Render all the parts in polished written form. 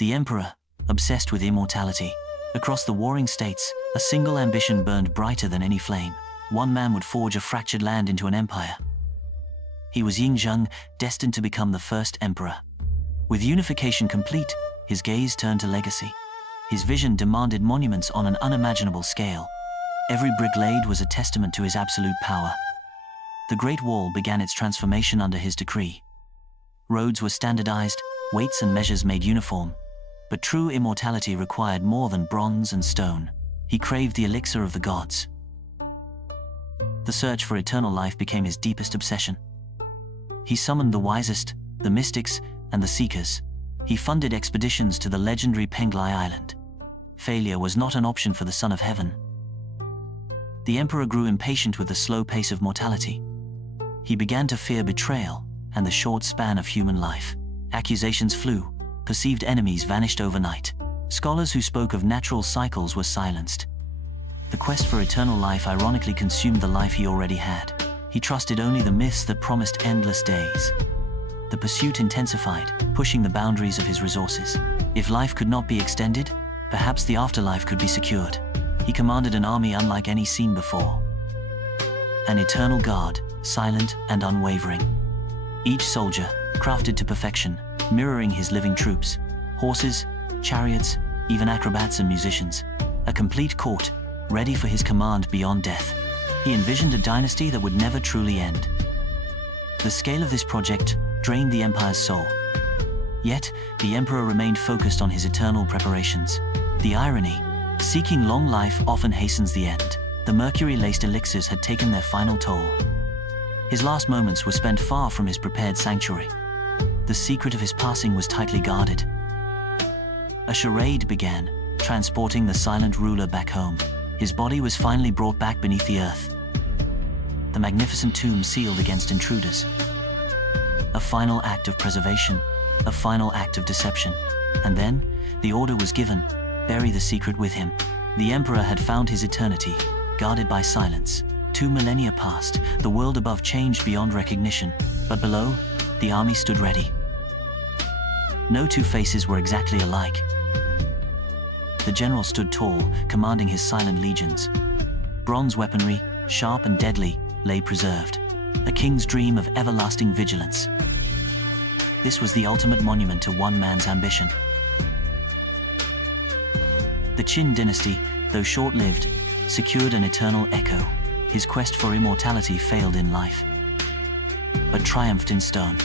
The Emperor, obsessed with immortality. Across the warring states, a single ambition burned brighter than any flame. One man would forge a fractured land into an empire. He was Yin Zheng, destined to become the first emperor. With unification complete, his gaze turned to legacy. His vision demanded monuments on an unimaginable scale. Every brick laid was a testament to his absolute power. The Great Wall began its transformation under his decree. Roads were standardized, weights and measures made uniform. But true immortality required more than bronze and stone. He craved the elixir of the gods. The search for eternal life became his deepest obsession. He summoned the wisest, the mystics, and the seekers. He funded expeditions to the legendary Penglai Island. Failure was not an option for the Son of Heaven. The Emperor grew impatient with the slow pace of mortality. He began to fear betrayal and the short span of human life. Accusations flew, perceived enemies vanished overnight. Scholars who spoke of natural cycles were silenced. The quest for eternal life ironically consumed the life he already had. He trusted only the myths that promised endless days. The pursuit intensified, pushing the boundaries of his resources. If life could not be extended, perhaps the afterlife could be secured. He commanded an army unlike any seen before. An eternal guard, silent and unwavering. Each soldier, crafted to perfection, mirroring his living troops. Horses, chariots, even acrobats and musicians. A complete court, ready for his command beyond death. He envisioned a dynasty that would never truly end. The scale of this project drained the empire's soul. Yet, the emperor remained focused on his eternal preparations. The irony, seeking long life often hastens the end. The mercury-laced elixirs had taken their final toll. His last moments were spent far from his prepared sanctuary. The secret of his passing was tightly guarded. A charade began, transporting the silent ruler back home. His body was finally brought back beneath the earth. The magnificent tomb sealed against intruders. A final act of preservation, a final act of deception. And then, the order was given, bury the secret with him. The emperor had found his eternity, guarded by silence. 2 millennia passed, the world above changed beyond recognition. But below, the army stood ready. No two faces were exactly alike. The general stood tall, commanding his silent legions. Bronze weaponry, sharp and deadly, lay preserved. A king's dream of everlasting vigilance. This was the ultimate monument to one man's ambition. The Qin dynasty, though short-lived, secured an eternal echo. His quest for immortality failed in life, but triumphed in stone.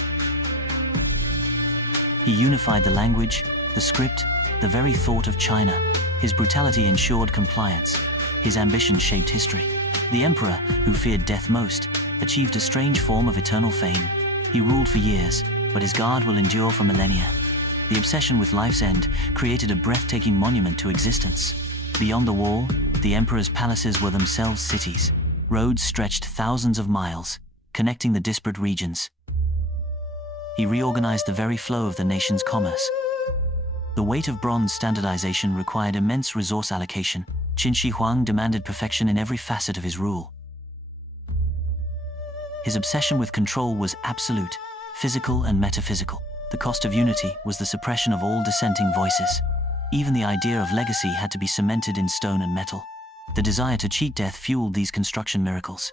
He unified the language, the script, the very thought of China. His brutality ensured compliance. His ambition shaped history. The emperor, who feared death most, achieved a strange form of eternal fame. He ruled for years, but his guard will endure for millennia. The obsession with life's end created a breathtaking monument to existence. Beyond the wall, the emperor's palaces were themselves cities. Roads stretched thousands of miles, connecting the disparate regions. He reorganized the very flow of the nation's commerce. The weight of bronze standardization required immense resource allocation. Qin Shi Huang demanded perfection in every facet of his rule. His obsession with control was absolute, physical and metaphysical. The cost of unity was the suppression of all dissenting voices. Even the idea of legacy had to be cemented in stone and metal. The desire to cheat death fueled these construction miracles.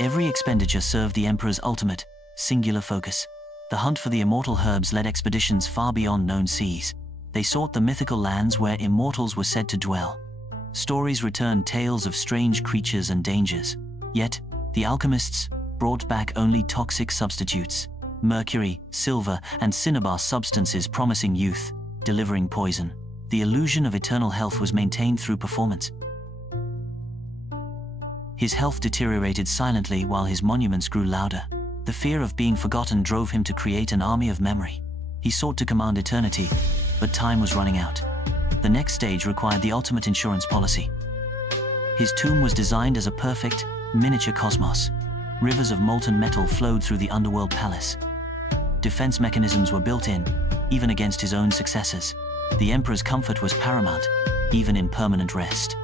Every expenditure served the emperor's ultimate, singular focus. The hunt for the immortal herbs led expeditions far beyond known seas. They sought the mythical lands where immortals were said to dwell. Stories returned tales of strange creatures and dangers. Yet, the alchemists brought back only toxic substitutes. Mercury, silver, and cinnabar substances promising youth, delivering poison. The illusion of eternal health was maintained through performance. His health deteriorated silently while his monuments grew louder. The fear of being forgotten drove him to create an army of memory. He sought to command eternity, but time was running out. The next stage required the ultimate insurance policy. His tomb was designed as a perfect, miniature cosmos. Rivers of molten metal flowed through the underworld palace. Defense mechanisms were built in, even against his own successors. The emperor's comfort was paramount, even in permanent rest.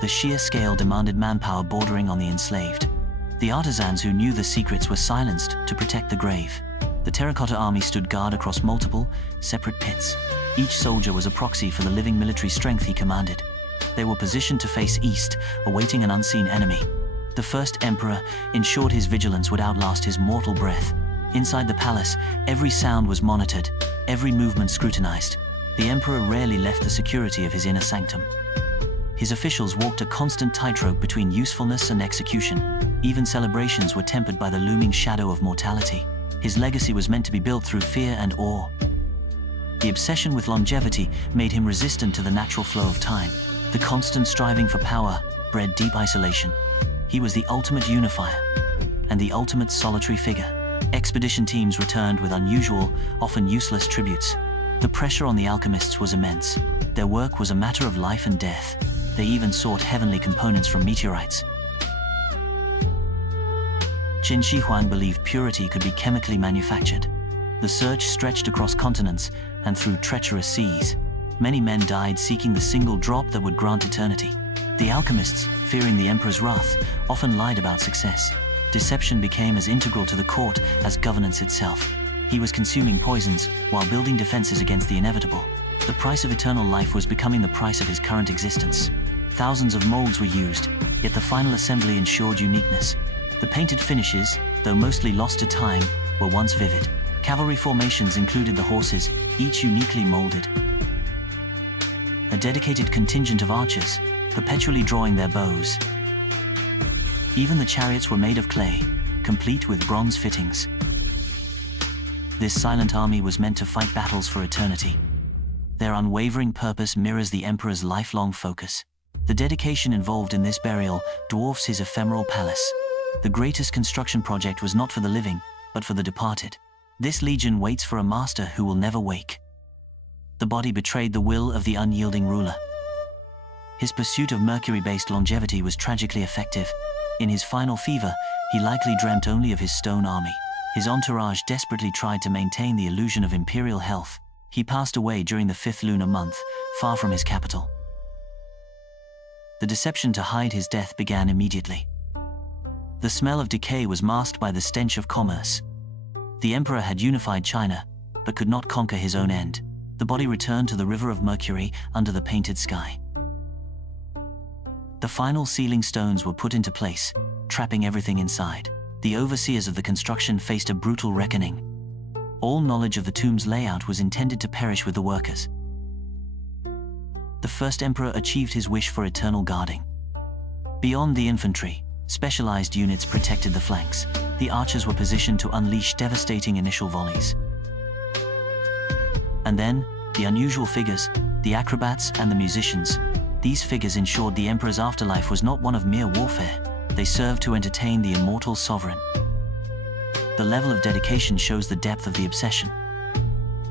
The sheer scale demanded manpower bordering on the enslaved. The artisans who knew the secrets were silenced to protect the grave. The Terracotta Army stood guard across multiple, separate pits. Each soldier was a proxy for the living military strength he commanded. They were positioned to face east, awaiting an unseen enemy. The first emperor ensured his vigilance would outlast his mortal breath. Inside the palace, every sound was monitored, every movement scrutinized. The emperor rarely left the security of his inner sanctum. His officials walked a constant tightrope between usefulness and execution. Even celebrations were tempered by the looming shadow of mortality. His legacy was meant to be built through fear and awe. The obsession with longevity made him resistant to the natural flow of time. The constant striving for power bred deep isolation. He was the ultimate unifier and the ultimate solitary figure. Expedition teams returned with unusual, often useless tributes. The pressure on the alchemists was immense. Their work was a matter of life and death. They even sought heavenly components from meteorites. Qin Shi Huang believed purity could be chemically manufactured. The search stretched across continents and through treacherous seas. Many men died seeking the single drop that would grant eternity. The alchemists, fearing the emperor's wrath, often lied about success. Deception became as integral to the court as governance itself. He was consuming poisons while building defenses against the inevitable. The price of eternal life was becoming the price of his current existence. Thousands of molds were used, yet the final assembly ensured uniqueness. The painted finishes, though mostly lost to time, were once vivid. Cavalry formations included the horses, each uniquely molded. A dedicated contingent of archers, perpetually drawing their bows. Even the chariots were made of clay, complete with bronze fittings. This silent army was meant to fight battles for eternity. Their unwavering purpose mirrors the emperor's lifelong focus. The dedication involved in this burial dwarfs his ephemeral palace. The greatest construction project was not for the living, but for the departed. This legion waits for a master who will never wake. The body betrayed the will of the unyielding ruler. His pursuit of mercury-based longevity was tragically effective. In his final fever, he likely dreamt only of his stone army. His entourage desperately tried to maintain the illusion of imperial health. He passed away during the 5th lunar month, far from his capital. The deception to hide his death began immediately. The smell of decay was masked by the stench of commerce. The emperor had unified China, but could not conquer his own end. The body returned to the river of Mercury under the painted sky. The final sealing stones were put into place, trapping everything inside. The overseers of the construction faced a brutal reckoning. All knowledge of the tomb's layout was intended to perish with the workers. The first emperor achieved his wish for eternal guarding. Beyond the infantry, specialized units protected the flanks. The archers were positioned to unleash devastating initial volleys. And then, the unusual figures, the acrobats and the musicians. These figures ensured the emperor's afterlife was not one of mere warfare. They served to entertain the immortal sovereign. The level of dedication shows the depth of the obsession.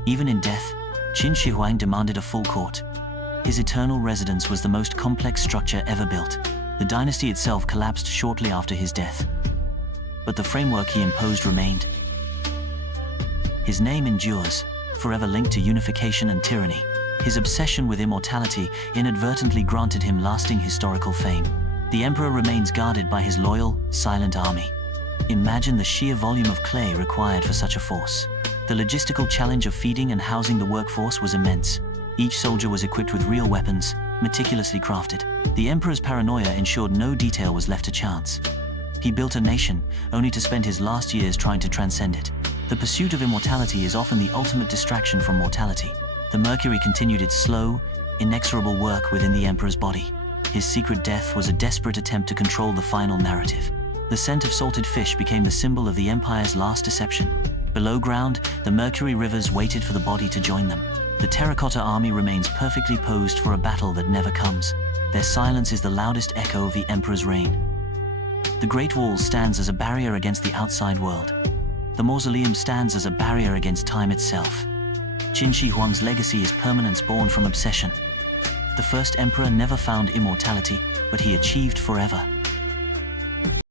Even in death, Qin Shi Huang demanded a full court. His eternal residence was the most complex structure ever built. The dynasty itself collapsed shortly after his death. But the framework he imposed remained. His name endures, forever linked to unification and tyranny. His obsession with immortality inadvertently granted him lasting historical fame. The emperor remains guarded by his loyal, silent army. Imagine the sheer volume of clay required for such a force. The logistical challenge of feeding and housing the workforce was immense. Each soldier was equipped with real weapons, meticulously crafted. The emperor's paranoia ensured no detail was left to chance. He built a nation, only to spend his last years trying to transcend it. The pursuit of immortality is often the ultimate distraction from mortality. The Mercury continued its slow, inexorable work within the emperor's body. His secret death was a desperate attempt to control the final narrative. The scent of salted fish became the symbol of the empire's last deception. Below ground, the Mercury rivers waited for the body to join them. The Terracotta Army remains perfectly posed for a battle that never comes. Their silence is the loudest echo of the emperor's reign. The Great Wall stands as a barrier against the outside world. The mausoleum stands as a barrier against time itself. Qin Shi Huang's legacy is permanence born from obsession. The first emperor never found immortality, but he achieved forever.